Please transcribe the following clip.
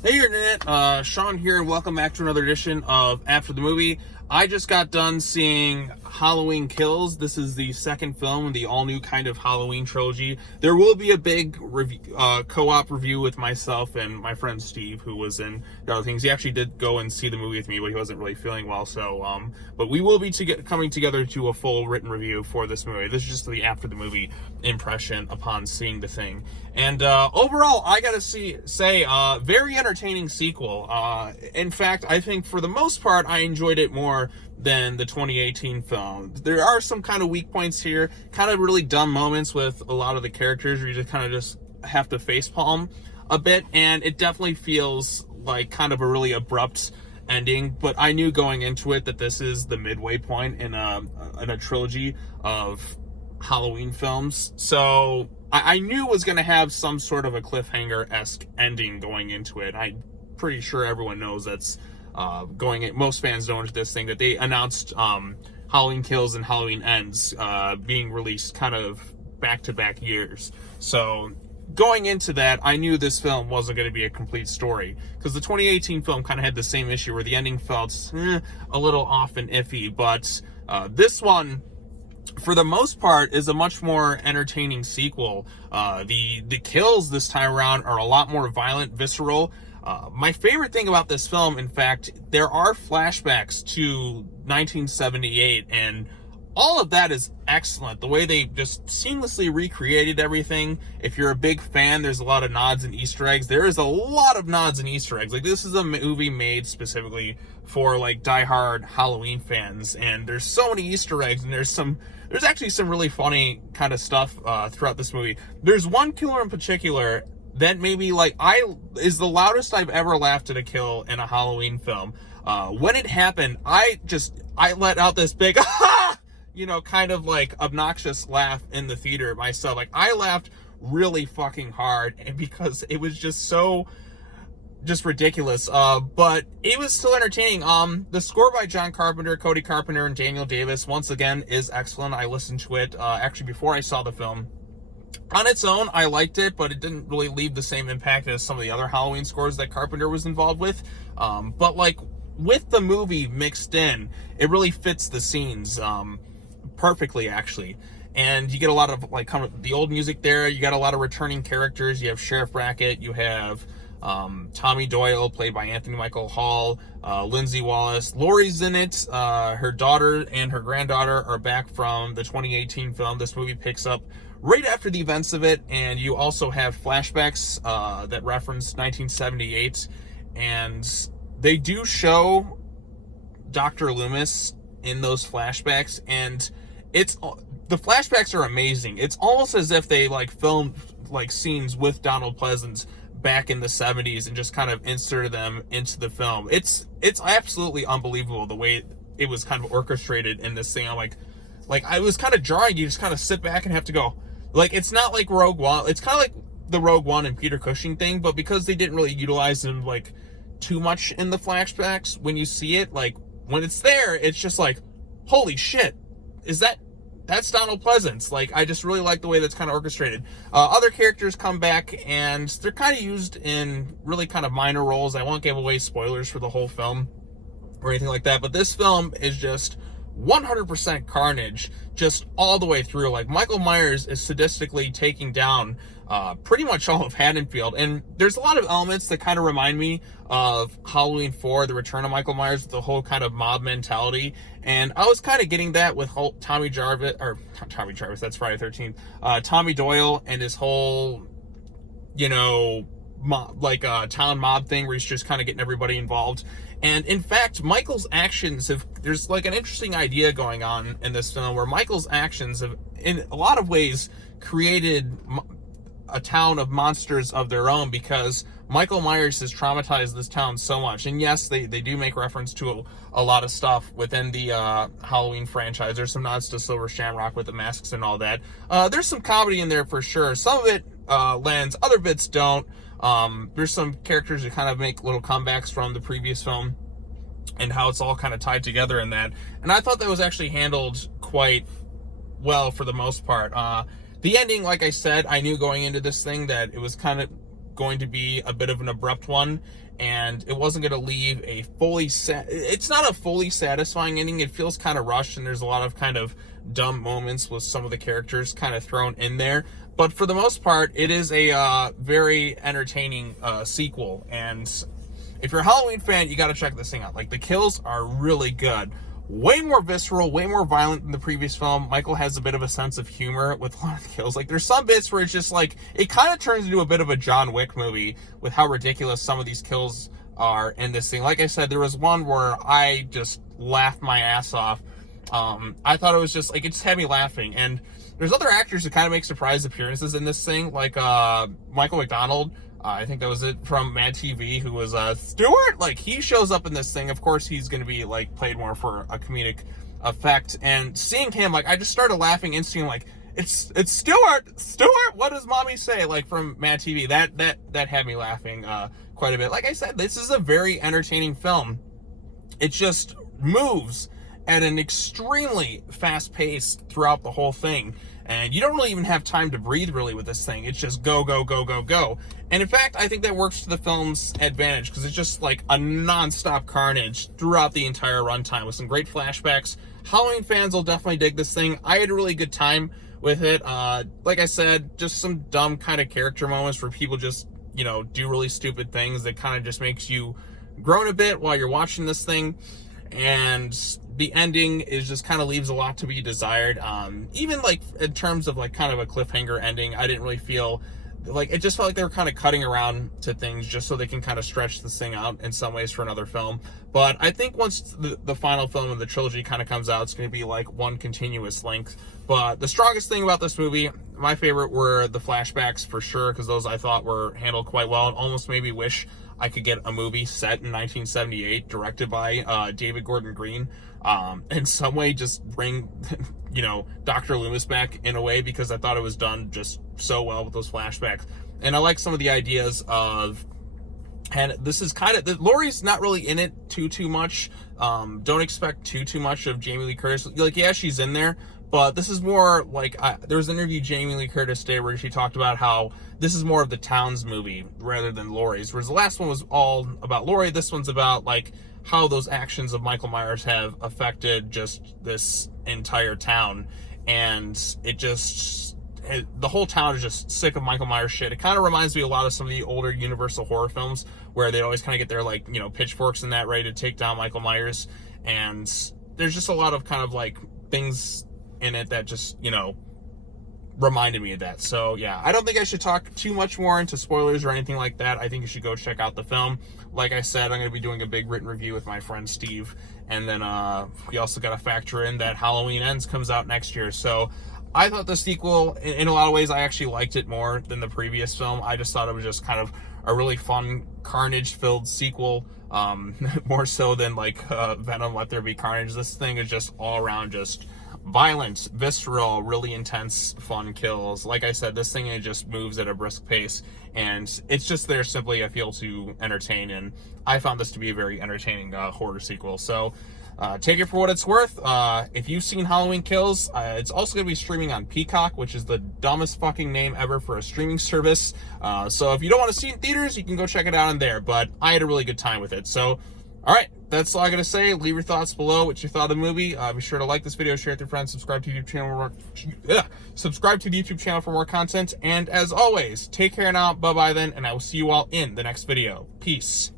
Hey Internet, Sean here, and welcome back to another edition of After the Movie. I just got done seeing Halloween Kills. This is the second film in the all-new kind of Halloween trilogy. There will be a big co-op review with myself and my friend Steve, who was in the other things. He actually did go and see the movie with me, but he wasn't really feeling well, so, but we will be coming together to a full written review for this movie. This is just the After the Movie impression upon seeing the thing. And overall, I gotta say, very entertaining sequel. In fact, I think for the most part, I enjoyed it more than the 2018 film. There are some kind of weak points here, kind of really dumb moments with a lot of the characters where you just kind of just have to facepalm a bit, and it definitely feels like kind of a really abrupt ending, but I knew going into it that this is the midway point in a trilogy of Halloween films, so I knew it was going to have some sort of a cliffhanger-esque ending going into it. I'm pretty sure everyone knows that's most fans know into this thing, that they announced Halloween Kills and Halloween Ends being released kind of back-to-back years. So going into that, I knew this film wasn't going to be a complete story, because the 2018 film kind of had the same issue where the ending felt a little off and iffy, but this one, for the most part, is a much more entertaining sequel. The kills this time around are a lot more violent, visceral. My favorite thing about this film, in fact, there are flashbacks to 1978, and all of that is excellent. The way they just seamlessly recreated everything. If you're a big fan, there's a lot of nods and Easter eggs. There is a lot of nods and Easter eggs. Like, this is a movie made specifically for, like, diehard Halloween fans, and there's so many Easter eggs, and there's actually some really funny kind of stuff throughout this movie. There's one killer in particular that maybe, like, is the loudest I've ever laughed at a kill in a Halloween film. When it happened, I let out this big kind of like obnoxious laugh in the theater myself. Like, I laughed really fucking hard, and because it was just so ridiculous, but it was still entertaining. The score by John Carpenter, Cody Carpenter, and Daniel Davis, once again, is excellent. I listened to it actually before I saw the film. On its own, I liked it, but it didn't really leave the same impact as some of the other Halloween scores that Carpenter was involved with. But like, with the movie mixed in, it really fits the scenes perfectly, actually. And you get a lot of, like, kind of the old music there. You got a lot of returning characters. You have Sheriff Brackett. You have Tommy Doyle, played by Anthony Michael Hall, Lindsay Wallace. Laurie's in it. Her daughter and her granddaughter are back from the 2018 film. This movie picks up right after the events of it, and you also have flashbacks that reference 1978, and they do show Dr. Loomis in those flashbacks, and the flashbacks are amazing. It's almost as if they like filmed like scenes with Donald Pleasance back in the 70s and just kind of inserted them into the film. It's absolutely unbelievable the way it was kind of orchestrated in this thing. I'm like I was kind of jarring. You just kind of sit back and have to go, like, it's not like Rogue One. It's kind of like the Rogue One and Peter Cushing thing, but because they didn't really utilize them like too much in the flashbacks, when you see it, like, when it's there, it's just like, holy shit, that's Donald Pleasance. Like, I just really like the way that's kind of orchestrated. Other characters come back, and they're kind of used in really kind of minor roles. I won't give away spoilers for the whole film or anything like that, but this film is just 100% Carnage, just all the way through. Like, Michael Myers is sadistically taking down pretty much all of Haddonfield, and there's a lot of elements that kind of remind me of Halloween 4, The Return of Michael Myers, with the whole kind of mob mentality, and I was kind of getting that with Tommy Jarvis, that's Friday the 13th, Tommy Doyle and his whole, town mob thing where he's just kind of getting everybody involved. And in fact, Michael's actions there's like an interesting idea going on in this film where Michael's actions have, in a lot of ways, created a town of monsters of their own, because Michael Myers has traumatized this town so much. And yes, they do make reference to a lot of stuff within the Halloween franchise. There's some nods to Silver Shamrock with the masks and all that. There's some comedy in there for sure. Some of it lands, other bits don't. There's some characters that kind of make little comebacks from the previous film, and how it's all kind of tied together in that. And I thought that was actually handled quite well for the most part. The ending, like I said, I knew going into this thing that it was kind of going to be a bit of an abrupt one, and it wasn't going to leave a it's not a fully satisfying ending. It feels kind of rushed, and there's a lot of kind of dumb moments with some of the characters kind of thrown in there. But for the most part, it is a very entertaining sequel. And if you're a Halloween fan, you got to check this thing out. Like, the kills are really good. Way more visceral, way more violent than the previous film. Michael has a bit of a sense of humor with a lot of the kills. Like, there's some bits where it's just like, it kind of turns into a bit of a John Wick movie with how ridiculous some of these kills are in this thing. Like I said, there was one where I just laughed my ass off. I thought it was just, like, it just had me laughing. And there's other actors who kind of make surprise appearances in this thing, like Michael McDonald. I think that was it, from Mad TV, who was Stewart. Like, he shows up in this thing. Of course, he's going to be, like, played more for a comedic effect. And seeing him, like, I just started laughing instantly, like, it's Stewart! Stewart! What does mommy say? Like, from Mad TV. That had me laughing quite a bit. Like I said, this is a very entertaining film. It just moves at an extremely fast pace throughout the whole thing. And you don't really even have time to breathe, really, with this thing. It's just go, go, go, go, go. And in fact, I think that works to the film's advantage, because it's just like a non-stop carnage throughout the entire runtime with some great flashbacks. Halloween fans will definitely dig this thing. I had a really good time with it. Like I said, just some dumb kind of character moments where people just, you know, do really stupid things that kind of just makes you groan a bit while you're watching this thing. And the ending is just kind of leaves a lot to be desired. Even like in terms of like kind of a cliffhanger ending, I didn't really feel like, it just felt like they were kind of cutting around to things just so they can kind of stretch this thing out in some ways for another film. But I think once the final film of the trilogy kind of comes out, it's going to be like one continuous length. But the strongest thing about this movie, my favorite, were the flashbacks for sure, because those I thought were handled quite well, and almost made me wish I could get a movie set in 1978 directed by David Gordon Green. In some way, just bring, you know, Dr. Loomis back in a way, because I thought it was done just so well with those flashbacks. And I like some of the ideas of, and this is kind of, Laurie's not really in it too much. Don't expect too much of Jamie Lee Curtis. Like, yeah, she's in there, but this is more like, there was an interview Jamie Lee Curtis did where she talked about how this is more of the town's movie rather than Laurie's, whereas the last one was all about Laurie. This one's about like how those actions of Michael Myers have affected just this entire town. And it just, the whole town is just sick of Michael Myers shit. It kind of reminds me a lot of some of the older Universal horror films where they'd always kind of get their, like, you know, pitchforks and that ready to take down Michael Myers. And there's just a lot of kind of like things in it that just, you know, reminded me of that. So yeah, I don't think I should talk too much more into spoilers or anything like that. I think you should go check out the film. Like I said, I'm going to be doing a big written review with my friend Steve. And then we also got to factor in that Halloween Ends comes out next year. So I thought the sequel, in a lot of ways, I actually liked it more than the previous film. I just thought it was just kind of a really fun, carnage-filled sequel, more so than like Venom, Let There Be Carnage. This thing is just all around just violent, visceral, really intense, fun kills. Like I said, this thing, it just moves at a brisk pace, and it's just there simply, I feel, to entertain, and I found this to be a very entertaining horror sequel. So take it for what it's worth. If you've seen Halloween Kills, it's also going to be streaming on Peacock, which is the dumbest fucking name ever for a streaming service. So if you don't want to see it in theaters, you can go check it out on there, but I had a really good time with it. So all right, that's all I gotta say. Leave your thoughts below, what you thought of the movie. Be sure to like this video, share it with your friends, subscribe to the YouTube channel for more content. And as always, take care now. Bye-bye then, and I will see you all in the next video. Peace.